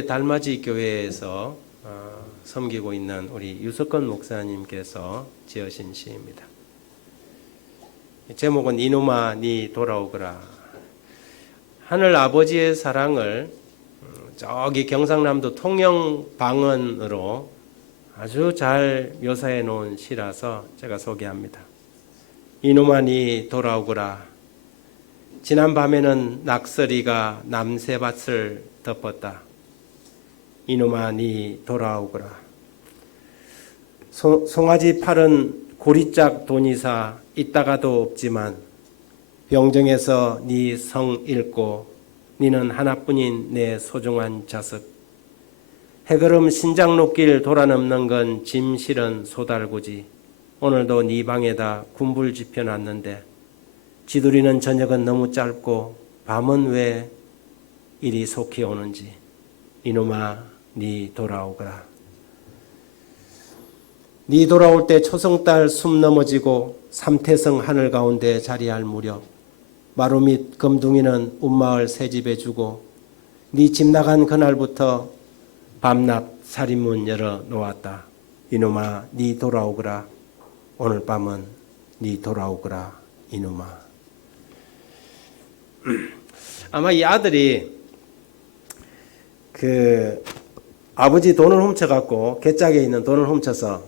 달맞이 교회에서 섬기고 있는 우리 유석권 목사님께서 지으신 시입니다. 제목은 이놈아 니 돌아오거라. 하늘 아버지의 사랑을 저기 경상남도 통영방언으로 아주 잘 묘사해 놓은 시라서 제가 소개합니다. 이놈아 니 돌아오거라. 지난 밤에는 낙서리가 남새밭을 덮었다. 이놈아 니 돌아오거라. 송아지 팔은 고리짝 돈이사 있다가도 없지만 병정에서 니 성 잃고 니는 하나뿐인 내 소중한 자석. 해걸음 신장로길 돌아넘는 건 짐 실은 소달구지. 오늘도 니 방에다 군불 지펴놨는데 지두리는 저녁은 너무 짧고 밤은 왜 이리 속히 오는지. 이놈아 니 돌아오거라. 니 돌아올 때 초성달 숨 넘어지고 삼태성 하늘 가운데 자리할 무렵 마루 밑 금둥이는 운마을 새집에 주고 니 집 나간 그날부터 밤낮 살인문 열어 놓았다. 이놈아 니 돌아오거라. 오늘 밤은 니 돌아오거라. 이놈아. 아마 이 아들이 아버지 돈을 훔쳐갖고 개짝에 있는 돈을 훔쳐서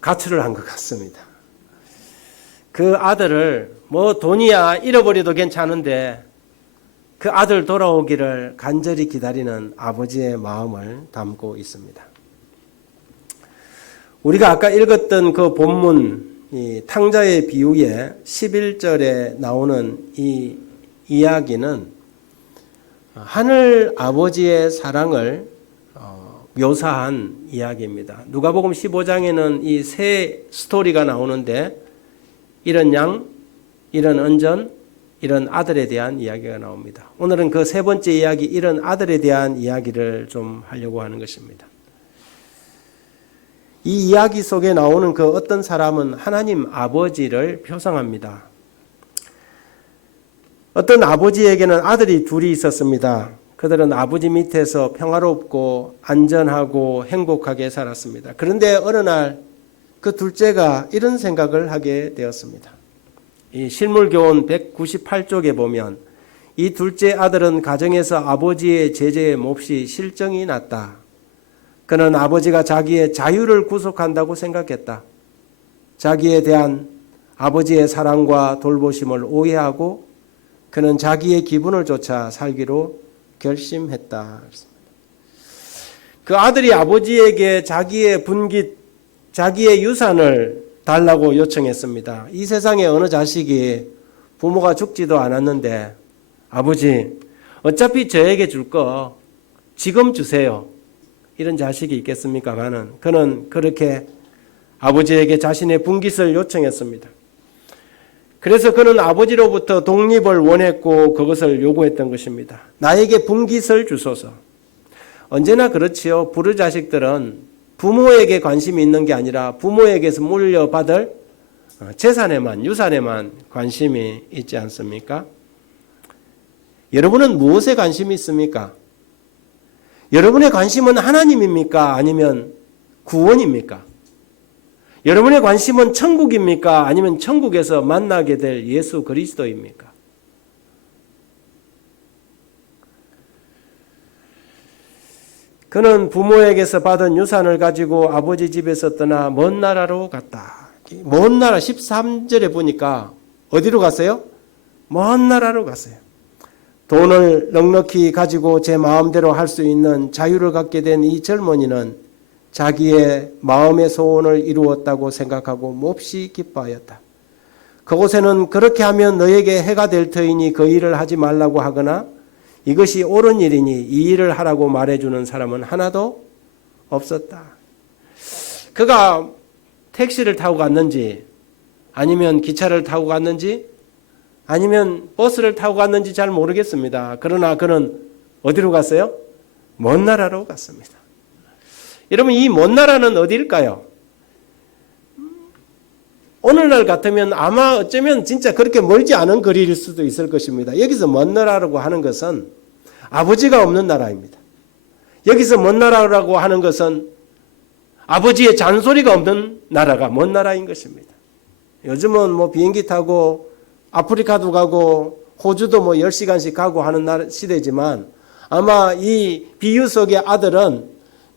가출을 한 것 같습니다. 그 아들을 뭐 돈이야 잃어버려도 괜찮은데 그 아들 돌아오기를 간절히 기다리는 아버지의 마음을 담고 있습니다. 우리가 아까 읽었던 그 본문 이 탕자의 비유에 11절에 나오는 이 이야기는 하늘 아버지의 사랑을 묘사한 이야기입니다. 누가복음 15장에는 이 세 스토리가 나오는데 이런 양, 이런 언전, 이런 아들에 대한 이야기가 나옵니다. 오늘은 그 세 번째 이야기, 이런 아들에 대한 이야기를 좀 하려고 하는 것입니다. 이 이야기 속에 나오는 그 어떤 사람은 하나님 아버지를 표상합니다. 어떤 아버지에게는 아들이 둘이 있었습니다. 그들은 아버지 밑에서 평화롭고 안전하고 행복하게 살았습니다. 그런데 어느 날 그 둘째가 이런 생각을 하게 되었습니다. 이 실물교훈 198쪽에 보면 이 둘째 아들은 가정에서 아버지의 제재에 몹시 실정이 났다. 그는 아버지가 자기의 자유를 구속한다고 생각했다. 자기에 대한 아버지의 사랑과 돌보심을 오해하고 그는 자기의 기분을 쫓아 살기로 결심했다. 그 아들이 아버지에게 자기의 분깃, 자기의 유산을 달라고 요청했습니다. 이 세상에 어느 자식이 부모가 죽지도 않았는데 아버지 어차피 저에게 줄 거 지금 주세요. 이런 자식이 있겠습니까마는 그는 그렇게 아버지에게 자신의 분깃을 요청했습니다. 그래서 그는 아버지로부터 독립을 원했고 그것을 요구했던 것입니다. 나에게 분깃을 주소서. 언제나 그렇지요. 부르자식들은 부모에게 관심이 있는 게 아니라 부모에게서 물려받을 재산에만, 유산에만 관심이 있지 않습니까? 여러분은 무엇에 관심이 있습니까? 여러분의 관심은 하나님입니까? 아니면 구원입니까? 여러분의 관심은 천국입니까? 아니면 천국에서 만나게 될 예수 그리스도입니까? 그는 부모에게서 받은 유산을 가지고 아버지 집에서 떠나 먼 나라로 갔다. 먼 나라 13절에 보니까 어디로 갔어요? 먼 나라로 갔어요. 돈을 넉넉히 가지고 제 마음대로 할 수 있는 자유를 갖게 된 이 젊은이는 자기의 마음의 소원을 이루었다고 생각하고 몹시 기뻐하였다. 그곳에는 그렇게 하면 너에게 해가 될 터이니 그 일을 하지 말라고 하거나 이것이 옳은 일이니 이 일을 하라고 말해주는 사람은 하나도 없었다. 그가 택시를 타고 갔는지 아니면 기차를 타고 갔는지 아니면 버스를 타고 갔는지 잘 모르겠습니다. 그러나 그는 어디로 갔어요? 먼 나라로 갔습니다. 여러분 이 먼 나라는 어디일까요? 오늘날 같으면 아마 어쩌면 진짜 그렇게 멀지 않은 거리일 수도 있을 것입니다. 여기서 먼 나라라고 하는 것은 아버지가 없는 나라입니다. 여기서 먼 나라라고 하는 것은 아버지의 잔소리가 없는 나라가 먼 나라인 것입니다. 요즘은 뭐 비행기 타고 아프리카도 가고 호주도 뭐 10시간씩 가고 하는 시대지만 아마 이 비유 속의 아들은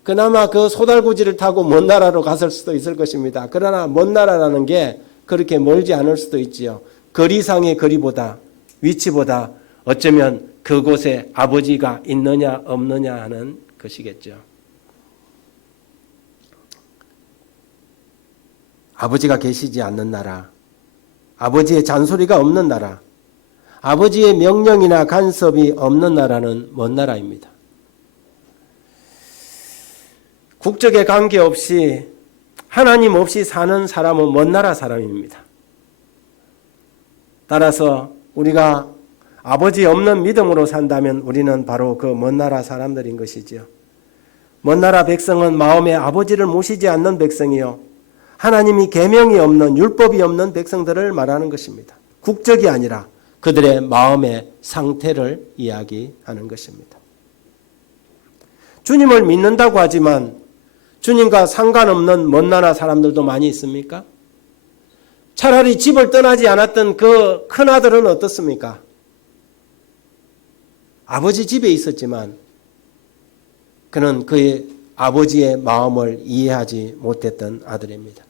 그나마 그 소달구지를 타고 먼 나라로 갔을 수도 있을 것입니다. 그러나 먼 나라라는 게 그렇게 멀지 않을 수도 있지요. 거리상의 거리보다 위치보다 어쩌면 그곳에 아버지가 있느냐 없느냐 하는 것이겠죠. 아버지가 계시지 않는 나라, 아버지의 잔소리가 없는 나라, 아버지의 명령이나 간섭이 없는 나라는 먼 나라입니다. 국적에 관계없이 하나님 없이 사는 사람은 먼 나라 사람입니다. 따라서 우리가 아버지 없는 믿음으로 산다면 우리는 바로 그 먼 나라 사람들인 것이지요. 먼 나라 백성은 마음에 아버지를 모시지 않는 백성이요, 하나님이 계명이 없는 율법이 없는 백성들을 말하는 것입니다. 국적이 아니라 그들의 마음의 상태를 이야기하는 것입니다. 주님을 믿는다고 하지만 주님과 상관없는 먼 나라 사람들도 많이 있습니까? 차라리 집을 떠나지 않았던 그 큰아들은 어떻습니까? 아버지 집에 있었지만 그는 그의 아버지의 마음을 이해하지 못했던 아들입니다.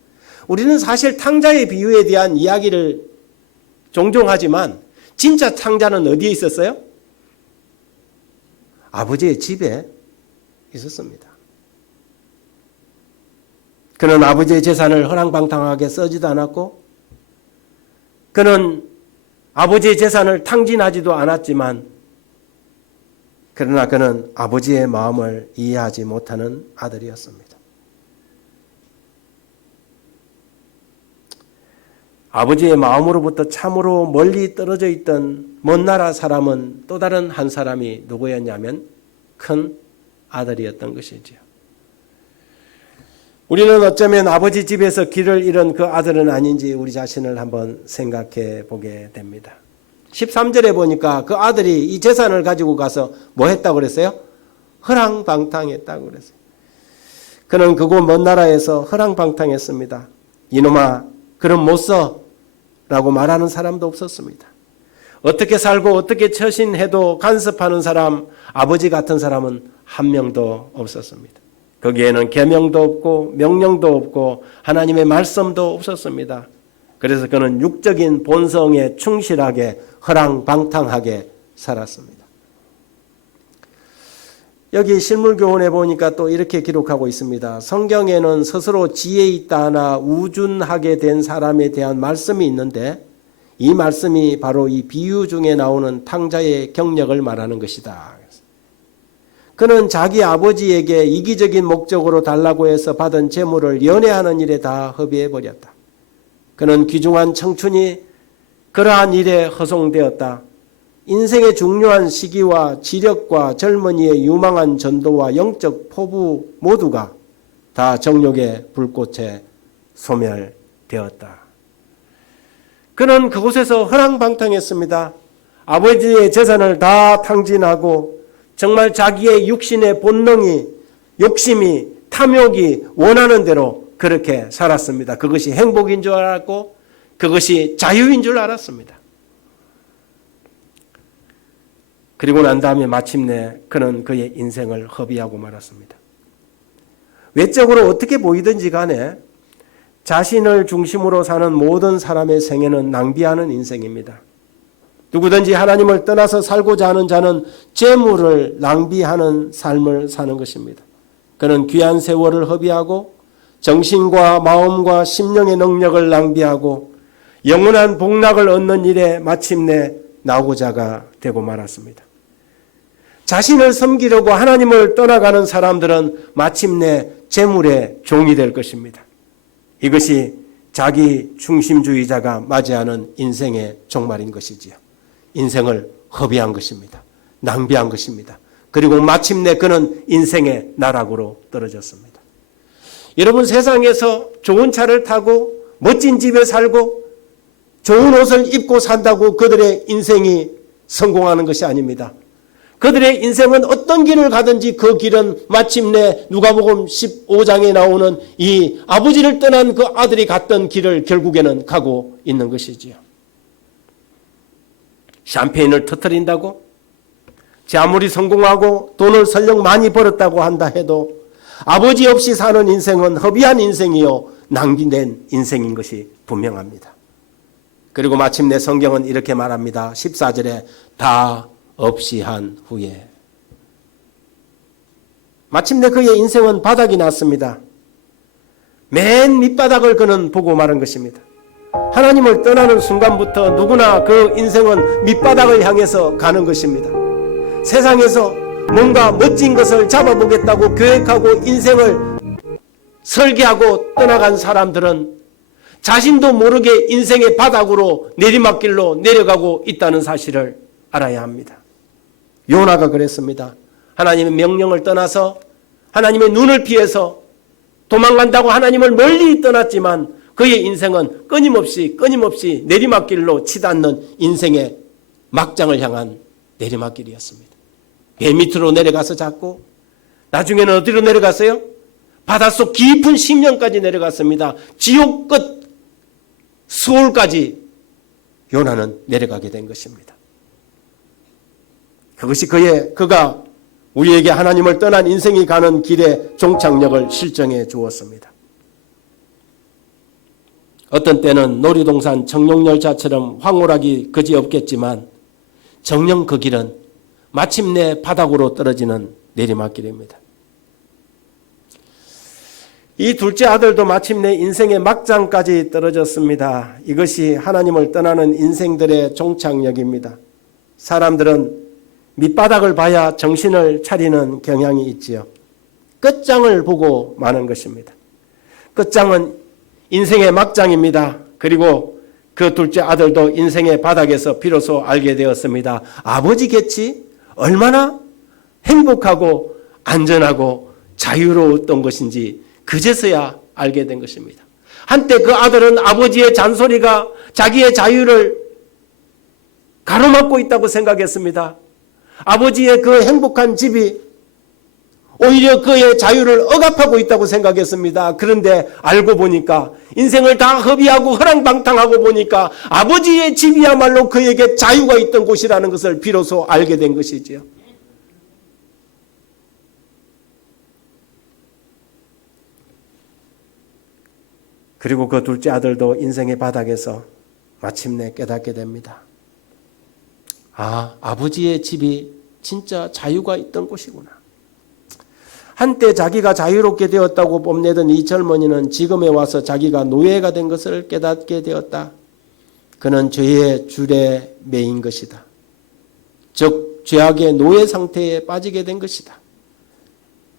우리는 사실 탕자의 비유에 대한 이야기를 종종 하지만 진짜 탕자는 어디에 있었어요? 아버지의 집에 있었습니다. 그는 아버지의 재산을 허랑방탕하게 쓰지도 않았고 그는 아버지의 재산을 탕진하지도 않았지만 그러나 그는 아버지의 마음을 이해하지 못하는 아들이었습니다. 아버지의 마음으로부터 참으로 멀리 떨어져 있던 먼 나라 사람은 또 다른 한 사람이 누구였냐면 큰 아들이었던 것이지요. 우리는 어쩌면 아버지 집에서 길을 잃은 그 아들은 아닌지 우리 자신을 한번 생각해 보게 됩니다. 13절에 보니까 그 아들이 이 재산을 가지고 가서 뭐 했다고 그랬어요? 허랑방탕했다고 그랬어요. 그는 그곳 먼 나라에서 허랑방탕했습니다. 이놈아, 그럼 못 써 라고 말하는 사람도 없었습니다. 어떻게 살고 어떻게 처신해도 간섭하는 사람, 아버지 같은 사람은 한 명도 없었습니다. 거기에는 계명도 없고 명령도 없고 하나님의 말씀도 없었습니다. 그래서 그는 육적인 본성에 충실하게 허랑방탕하게 살았습니다. 여기 실물교훈에 보니까 또 이렇게 기록하고 있습니다. 성경에는 스스로 지혜 있다 하나 우준하게 된 사람에 대한 말씀이 있는데 이 말씀이 바로 이 비유 중에 나오는 탕자의 경력을 말하는 것이다. 그는 자기 아버지에게 이기적인 목적으로 달라고 해서 받은 재물을 연애하는 일에 다 허비해버렸다. 그는 귀중한 청춘이 그러한 일에 허송되었다. 인생의 중요한 시기와 지력과 젊은이의 유망한 전도와 영적 포부 모두가 다 정욕의 불꽃에 소멸되었다. 그는 그곳에서 허랑방탕했습니다. 아버지의 재산을 다 탕진하고 정말 자기의 육신의 본능이, 욕심이, 탐욕이 원하는 대로 그렇게 살았습니다. 그것이 행복인 줄 알았고 그것이 자유인 줄 알았습니다. 그리고 난 다음에 마침내 그는 그의 인생을 허비하고 말았습니다. 외적으로 어떻게 보이든지 간에 자신을 중심으로 사는 모든 사람의 생애는 낭비하는 인생입니다. 누구든지 하나님을 떠나서 살고자 하는 자는 재물을 낭비하는 삶을 사는 것입니다. 그는 귀한 세월을 허비하고 정신과 마음과 심령의 능력을 낭비하고 영원한 복락을 얻는 일에 마침내 낙오자가 되고 말았습니다. 자신을 섬기려고 하나님을 떠나가는 사람들은 마침내 재물의 종이 될 것입니다. 이것이 자기 중심주의자가 맞이하는 인생의 종말인 것이지요. 인생을 허비한 것입니다. 낭비한 것입니다. 그리고 마침내 그는 인생의 나락으로 떨어졌습니다. 여러분, 세상에서 좋은 차를 타고 멋진 집에 살고 좋은 옷을 입고 산다고 그들의 인생이 성공하는 것이 아닙니다. 그들의 인생은 어떤 길을 가든지 그 길은 마침내 누가복음 15장에 나오는 이 아버지를 떠난 그 아들이 갔던 길을 결국에는 가고 있는 것이지요. 샴페인을 터뜨린다고? 제 아무리 성공하고 돈을 설령 많이 벌었다고 한다 해도 아버지 없이 사는 인생은 허비한 인생이요 낭비된 인생인 것이 분명합니다. 그리고 마침내 성경은 이렇게 말합니다. 14절에 다 없이 한 후에 마침내 그의 인생은 바닥이 났습니다. 맨 밑바닥을 그는 보고 말한 것입니다. 하나님을 떠나는 순간부터 누구나 그 인생은 밑바닥을 향해서 가는 것입니다. 세상에서 뭔가 멋진 것을 잡아보겠다고 계획하고 인생을 설계하고 떠나간 사람들은 자신도 모르게 인생의 바닥으로 내리막길로 내려가고 있다는 사실을 알아야 합니다. 요나가 그랬습니다. 하나님의 명령을 떠나서 하나님의 눈을 피해서 도망간다고 하나님을 멀리 떠났지만 그의 인생은 끊임없이 내리막길로 치닫는 인생의 막장을 향한 내리막길이었습니다. 배 밑으로 내려가서 잡고 나중에는 어디로 내려갔어요? 바닷속 깊은 심령까지 내려갔습니다. 지옥 끝 수올까지 요나는 내려가게 된 것입니다. 그것이 그가 우리에게 하나님을 떠난 인생이 가는 길의 종착역을 실정해 주었습니다. 어떤 때는 놀이동산 청룡열차처럼 황홀하기 그지없겠지만 정녕 그 길은 마침내 바닥으로 떨어지는 내리막길입니다. 이 둘째 아들도 마침내 인생의 막장까지 떨어졌습니다. 이것이 하나님을 떠나는 인생들의 종착역입니다. 사람들은 밑바닥을 봐야 정신을 차리는 경향이 있지요. 끝장을 보고 마는 것입니다. 끝장은 인생의 막장입니다. 그리고 그 둘째 아들도 인생의 바닥에서 비로소 알게 되었습니다. 아버지 곁이 얼마나 행복하고 안전하고 자유로웠던 것인지 그제서야 알게 된 것입니다. 한때 그 아들은 아버지의 잔소리가 자기의 자유를 가로막고 있다고 생각했습니다. 아버지의 그 행복한 집이 오히려 그의 자유를 억압하고 있다고 생각했습니다. 그런데 알고 보니까 인생을 다 허비하고 허랑방탕하고 보니까 아버지의 집이야말로 그에게 자유가 있던 곳이라는 것을 비로소 알게 된 것이지요. 그리고 그 둘째 아들도 인생의 바닥에서 마침내 깨닫게 됩니다. 아, 아버지의 집이 진짜 자유가 있던 곳이구나. 한때 자기가 자유롭게 되었다고 뽐내던 이 젊은이는 지금에 와서 자기가 노예가 된 것을 깨닫게 되었다. 그는 죄의 줄에 매인 것이다. 즉 죄악의 노예 상태에 빠지게 된 것이다.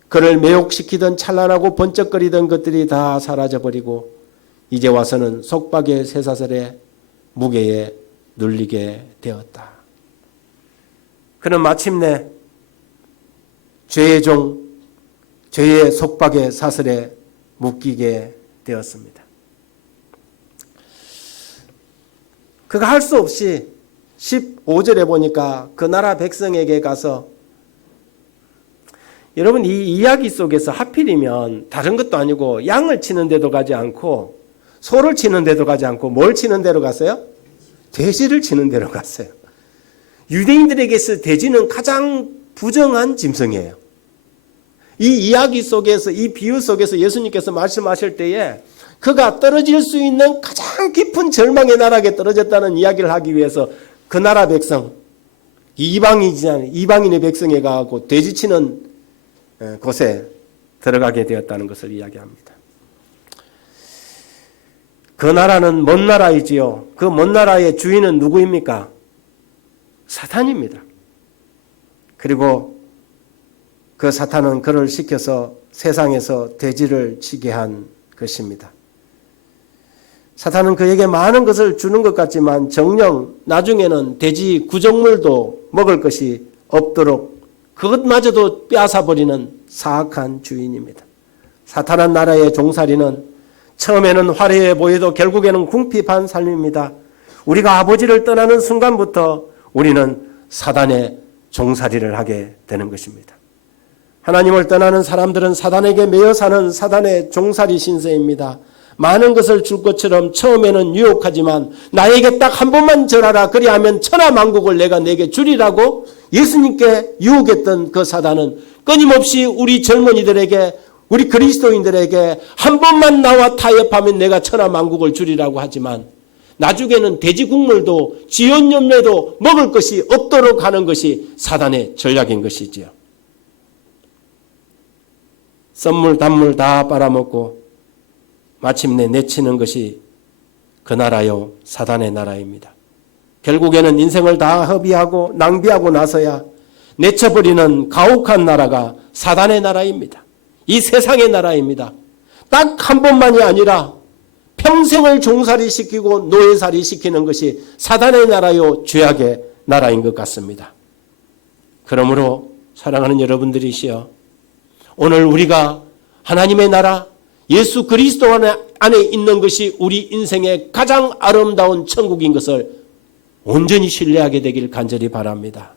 그를 매혹시키던 찬란하고 번쩍거리던 것들이 다 사라져버리고 이제 와서는 속박의 쇠사슬의 무게에 눌리게 되었다. 그는 마침내 죄의 종, 죄의 속박의 사슬에 묶이게 되었습니다. 그가 할 수 없이 15절에 보니까 그 나라 백성에게 가서 여러분 이 이야기 속에서 하필이면 다른 것도 아니고 양을 치는 데도 가지 않고 소를 치는 데도 가지 않고 뭘 치는 데로 갔어요? 돼지를 치는 데로 갔어요. 유대인들에게서 돼지는 가장 부정한 짐승이에요. 이 이야기 속에서 이 비유 속에서 예수님께서 말씀하실 때에 그가 떨어질 수 있는 가장 깊은 절망의 나락에 떨어졌다는 이야기를 하기 위해서 그 나라 백성 이방인의 백성에 가고 돼지치는 곳에 들어가게 되었다는 것을 이야기합니다. 그 나라는 먼 나라이지요. 그 먼 나라의 주인은 누구입니까? 사탄입니다. 그리고 그 사탄은 그를 시켜서 세상에서 돼지를 치게 한 것입니다. 사탄은 그에게 많은 것을 주는 것 같지만 정녕 나중에는 돼지 구정물도 먹을 것이 없도록 그것마저도 빼앗아버리는 사악한 주인입니다. 사탄한 나라의 종살이는 처음에는 화려해 보여도 결국에는 궁핍한 삶입니다. 우리가 아버지를 떠나는 순간부터 우리는 사단의 종살이를 하게 되는 것입니다. 하나님을 떠나는 사람들은 사단에게 매여 사는 사단의 종살이 신세입니다. 많은 것을 줄 것처럼 처음에는 유혹하지만 나에게 딱 한 번만 절하라 그리하면 천하만국을 내가 내게 주리라고 예수님께 유혹했던 그 사단은 끊임없이 우리 젊은이들에게 우리 그리스도인들에게 한 번만 나와 타협하면 내가 천하만국을 주리라고 하지만 나중에는 돼지 국물도 지연염례도 먹을 것이 없도록 하는 것이 사단의 전략인 것이지요. 썬물 단물 다 빨아먹고 마침내 내치는 것이 그 나라요 사단의 나라입니다. 결국에는 인생을 다 허비하고 낭비하고 나서야 내쳐버리는 가혹한 나라가 사단의 나라입니다. 이 세상의 나라입니다. 딱 한 번만이 아니라 평생을 종살이 시키고 노예살이 시키는 것이 사단의 나라요 죄악의 나라인 것 같습니다. 그러므로 사랑하는 여러분들이시여 오늘 우리가 하나님의 나라 예수 그리스도 안에 있는 것이 우리 인생의 가장 아름다운 천국인 것을 온전히 신뢰하게 되길 간절히 바랍니다.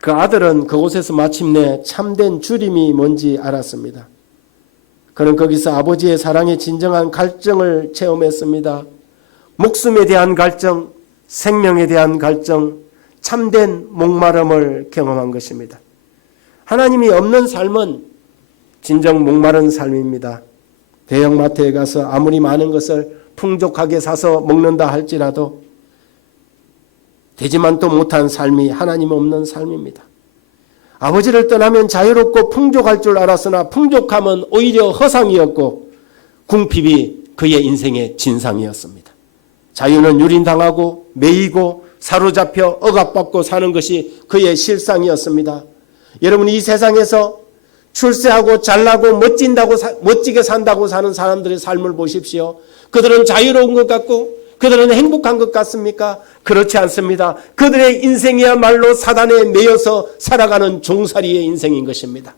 그 아들은 그곳에서 마침내 참된 주림이 뭔지 알았습니다. 그는 거기서 아버지의 사랑의 진정한 갈증을 체험했습니다. 목숨에 대한 갈증, 생명에 대한 갈증, 참된 목마름을 경험한 것입니다. 하나님이 없는 삶은 진정 목마른 삶입니다. 대형마트에 가서 아무리 많은 것을 풍족하게 사서 먹는다 할지라도 되지만도 못한 삶이 하나님 없는 삶입니다. 아버지를 떠나면 자유롭고 풍족할 줄 알았으나 풍족함은 오히려 허상이었고 궁핍이 그의 인생의 진상이었습니다. 자유는 유린당하고 매이고 사로잡혀 억압받고 사는 것이 그의 실상이었습니다. 여러분 이 세상에서 출세하고 잘나고 멋지게 산다고 사는 사람들의 삶을 보십시오. 그들은 자유로운 것 같고 그들은 행복한 것 같습니까? 그렇지 않습니다. 그들의 인생이야말로 사단에 매여서 살아가는 종살이의 인생인 것입니다.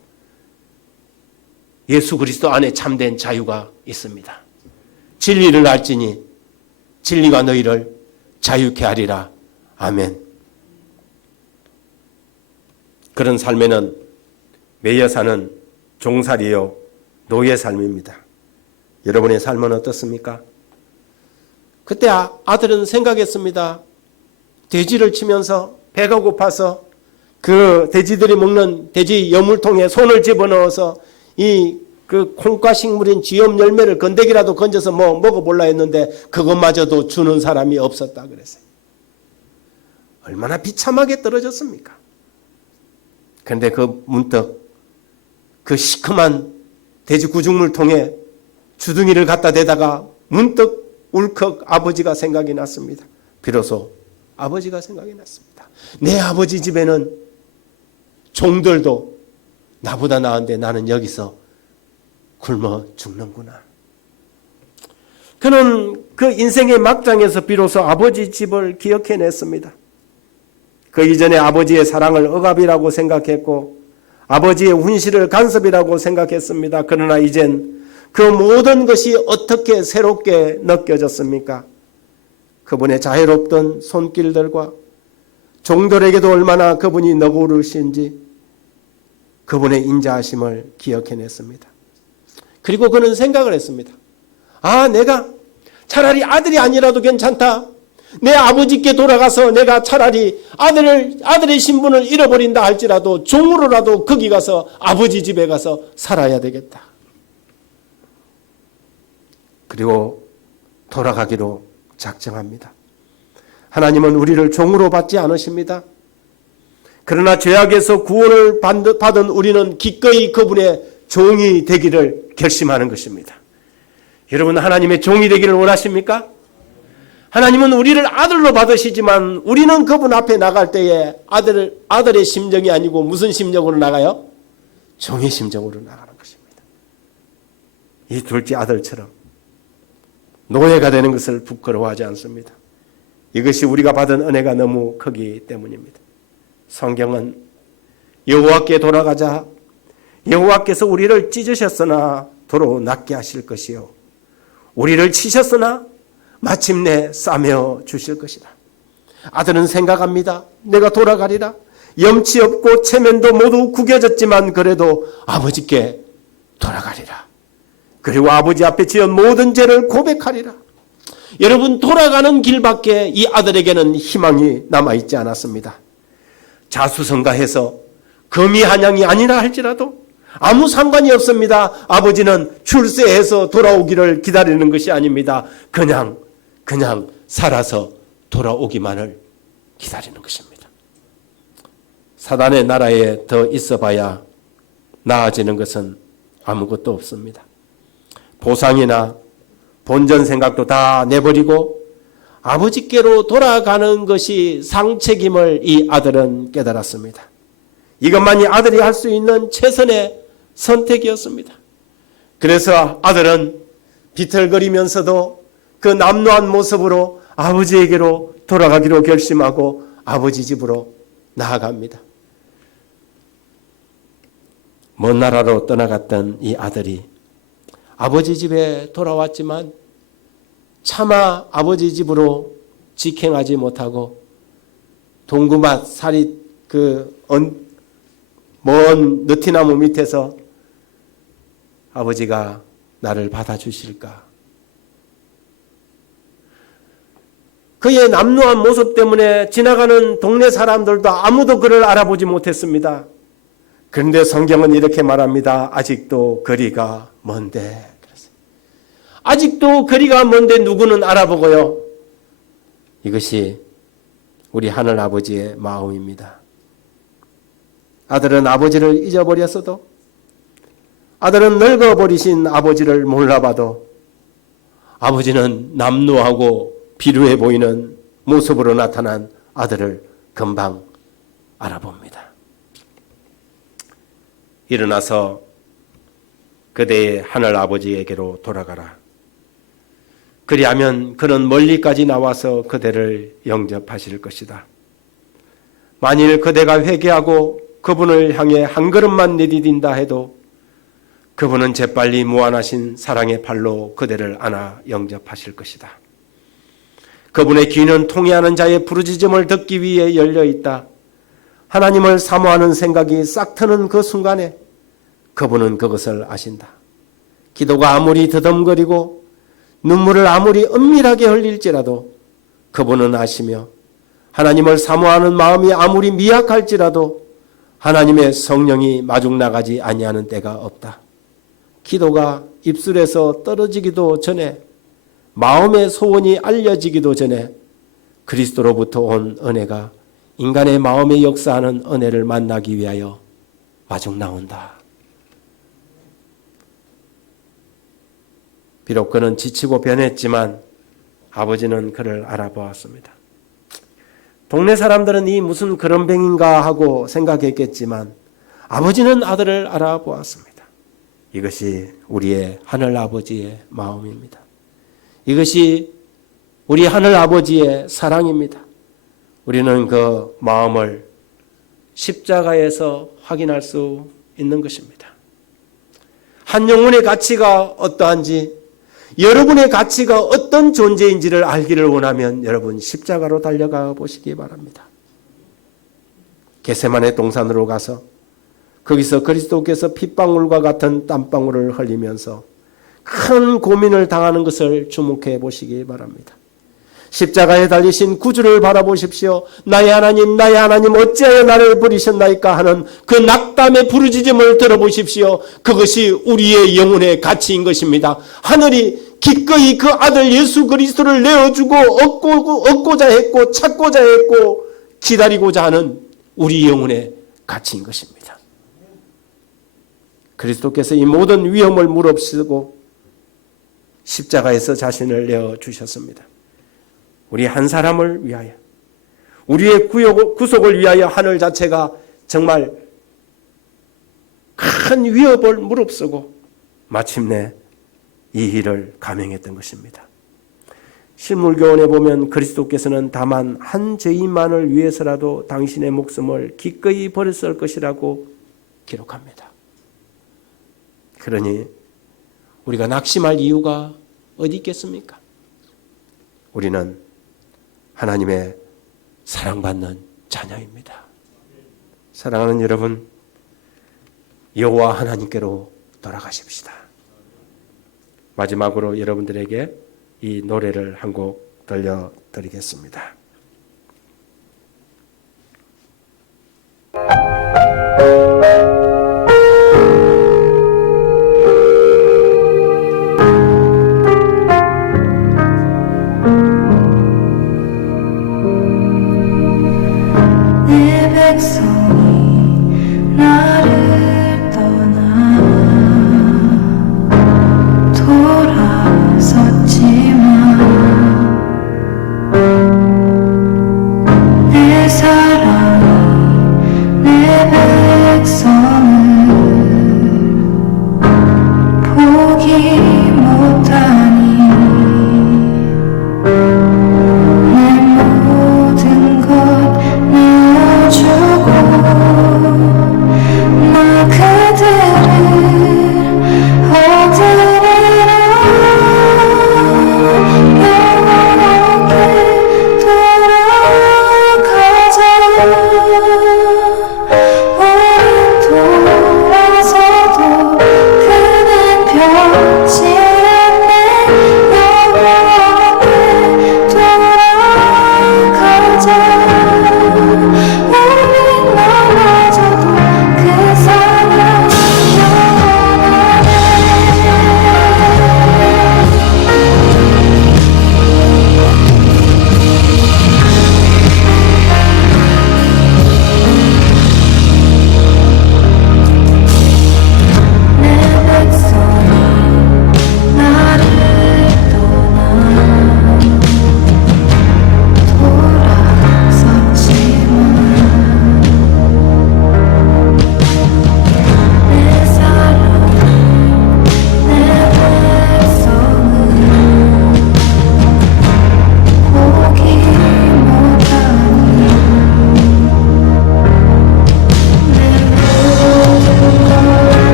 예수 그리스도 안에 참된 자유가 있습니다. 진리를 알지니 진리가 너희를 자유케 하리라. 아멘. 그런 삶에는 매여 사는 종살이요 노예 삶입니다. 여러분의 삶은 어떻습니까? 그때 아들은 생각했습니다. 돼지를 치면서 배가 고파서 그 돼지들이 먹는 돼지 여물통에 손을 집어넣어서 그 콩과 식물인 쥐염 열매를 건더기라도 건져서 먹어볼라 했는데 그것마저도 주는 사람이 없었다 그랬어요. 얼마나 비참하게 떨어졌습니까? 그런데 문득 그 시큼한 돼지 구죽물통에 주둥이를 갖다 대다가 문득 울컥 아버지가 생각이 났습니다. 비로소 아버지가 생각이 났습니다. 내 아버지 집에는 종들도 나보다 나은데 나는 여기서 굶어 죽는구나. 그는 그 인생의 막장에서 비로소 아버지 집을 기억해냈습니다. 그 이전에 아버지의 사랑을 억압이라고 생각했고 아버지의 훈시를 간섭이라고 생각했습니다. 그러나 이젠 그 모든 것이 어떻게 새롭게 느껴졌습니까? 그분의 자유롭던 손길들과 종들에게도 얼마나 그분이 너그러우신지 그분의 인자하심을 기억해냈습니다. 그리고 그는 생각을 했습니다. 내가 차라리 아들이 아니라도 괜찮다. 내 아버지께 돌아가서 내가 차라리 아들의 신분을 잃어버린다 할지라도 종으로라도 거기 가서 아버지 집에 가서 살아야 되겠다. 그리고 돌아가기로 작정합니다. 하나님은 우리를 종으로 받지 않으십니다. 그러나 죄악에서 구원을 받은 우리는 기꺼이 그분의 종이 되기를 결심하는 것입니다. 여러분 하나님의 종이 되기를 원하십니까? 하나님은 우리를 아들로 받으시지만 우리는 그분 앞에 나갈 때에 아들의 심정이 아니고 무슨 심정으로 나가요? 종의 심정으로 나가는 것입니다. 이 둘째 아들처럼 노예가 되는 것을 부끄러워하지 않습니다. 이것이 우리가 받은 은혜가 너무 크기 때문입니다. 성경은 여호와께 돌아가자 여호와께서 우리를 찢으셨으나 도로 낫게 하실 것이요 우리를 치셨으나 마침내 싸매어 주실 것이다. 아들은 생각합니다. 내가 돌아가리라. 염치 없고 체면도 모두 구겨졌지만 그래도 아버지께 돌아가리라. 그리고 아버지 앞에 지은 모든 죄를 고백하리라. 여러분, 돌아가는 길밖에 이 아들에게는 희망이 남아있지 않았습니다. 자수성가해서 거미한양이 아니라 할지라도 아무 상관이 없습니다. 아버지는 출세해서 돌아오기를 기다리는 것이 아닙니다. 그냥 살아서 돌아오기만을 기다리는 것입니다. 사단의 나라에 더 있어봐야 나아지는 것은 아무것도 없습니다. 보상이나 본전 생각도 다 내버리고 아버지께로 돌아가는 것이 상책임을 이 아들은 깨달았습니다. 이것만이 아들이 할 수 있는 최선의 선택이었습니다. 그래서 아들은 비틀거리면서도 그 남루한 모습으로 아버지에게로 돌아가기로 결심하고 아버지 집으로 나아갑니다. 먼 나라로 떠나갔던 이 아들이 아버지 집에 돌아왔지만 차마 아버지 집으로 직행하지 못하고 동구맛 사리 먼 느티나무 밑에서 아버지가 나를 받아주실까? 그의 남루한 모습 때문에 지나가는 동네 사람들도 아무도 그를 알아보지 못했습니다. 그런데 성경은 이렇게 말합니다. 아직도 거리가 먼데. 아직도 거리가 먼데 누구는 알아보고요. 이것이 우리 하늘 아버지의 마음입니다. 아들은 아버지를 잊어버렸어도, 아들은 늙어버리신 아버지를 몰라봐도 아버지는 남루하고 비루해 보이는 모습으로 나타난 아들을 금방 알아봅니다. 일어나서 그대의 하늘 아버지에게로 돌아가라. 그리하면 그는 멀리까지 나와서 그대를 영접하실 것이다. 만일 그대가 회개하고 그분을 향해 한 걸음만 내디딘다 해도 그분은 재빨리 무한하신 사랑의 팔로 그대를 안아 영접하실 것이다. 그분의 귀는 통회하는 자의 부르짖음을 듣기 위해 열려 있다. 하나님을 사모하는 생각이 싹 트는 그 순간에 그분은 그것을 아신다. 기도가 아무리 더듬거리고 눈물을 아무리 은밀하게 흘릴지라도 그분은 아시며 하나님을 사모하는 마음이 아무리 미약할지라도 하나님의 성령이 마중 나가지 아니하는 때가 없다. 기도가 입술에서 떨어지기도 전에, 마음의 소원이 알려지기도 전에 그리스도로부터 온 은혜가 인간의 마음에 역사하는 은혜를 만나기 위하여 마중 나온다. 비록 그는 지치고 변했지만 아버지는 그를 알아보았습니다. 동네 사람들은 이 무슨 그런 병인가 하고 생각했겠지만 아버지는 아들을 알아보았습니다. 이것이 우리의 하늘 아버지의 마음입니다. 이것이 우리 하늘 아버지의 사랑입니다. 우리는 그 마음을 십자가에서 확인할 수 있는 것입니다. 한 영혼의 가치가 어떠한지, 여러분의 가치가 어떤 존재인지를 알기를 원하면 여러분 십자가로 달려가 보시기 바랍니다. 겟세마네 동산으로 가서 거기서 그리스도께서 핏방울과 같은 땀방울을 흘리면서 큰 고민을 당하는 것을 주목해 보시기 바랍니다. 십자가에 달리신 구주를 바라보십시오. 나의 하나님 어찌하여 나를 버리셨나이까 하는 그 낙담의 부르짖음을 들어보십시오. 그것이 우리의 영혼의 가치인 것입니다. 하늘이 기꺼이 그 아들 예수 그리스도를 내어주고 얻고자 했고 찾고자 했고 기다리고자 하는 우리 영혼의 가치인 것입니다. 그리스도께서 이 모든 위험을 무릅쓰고 십자가에서 자신을 내어주셨습니다. 우리 한 사람을 위하여, 우리의 구속을 위하여 하늘 자체가 정말 큰 위협을 무릅쓰고 마침내 이 일을 감행했던 것입니다. 실물교훈에 보면 그리스도께서는 다만 한 죄인만을 위해서라도 당신의 목숨을 기꺼이 버렸을 것이라고 기록합니다. 그러니 우리가 낙심할 이유가 어디 있겠습니까? 우리는 하나님의 사랑받는 자녀입니다. 사랑하는 여러분, 여호와 하나님께로 돌아가십시다. 마지막으로 여러분들에게 이 노래를 한 곡 들려드리겠습니다. 내 백성이 나를 떠나 돌아섰지만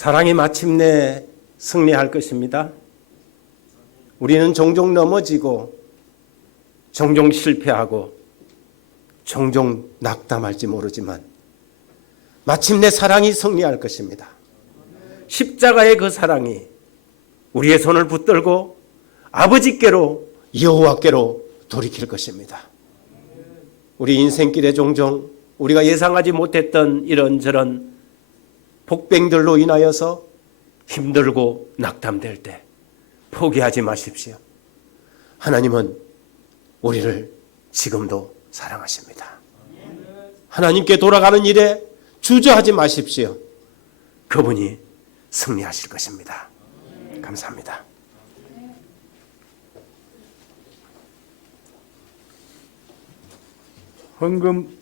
사랑이 마침내 승리할 것입니다. 우리는 종종 넘어지고 종종 실패하고 종종 낙담할지 모르지만 마침내 사랑이 승리할 것입니다. 십자가의 그 사랑이 우리의 손을 붙들고 아버지께로 여호와께로 돌이킬 것입니다. 우리 인생길에 종종 우리가 예상하지 못했던 이런저런 복병들로 인하여서 힘들고 낙담될 때 포기하지 마십시오. 하나님은 우리를 지금도 사랑하십니다. 하나님께 돌아가는 일에 주저하지 마십시오. 그분이 승리하실 것입니다. 감사합니다. 헌금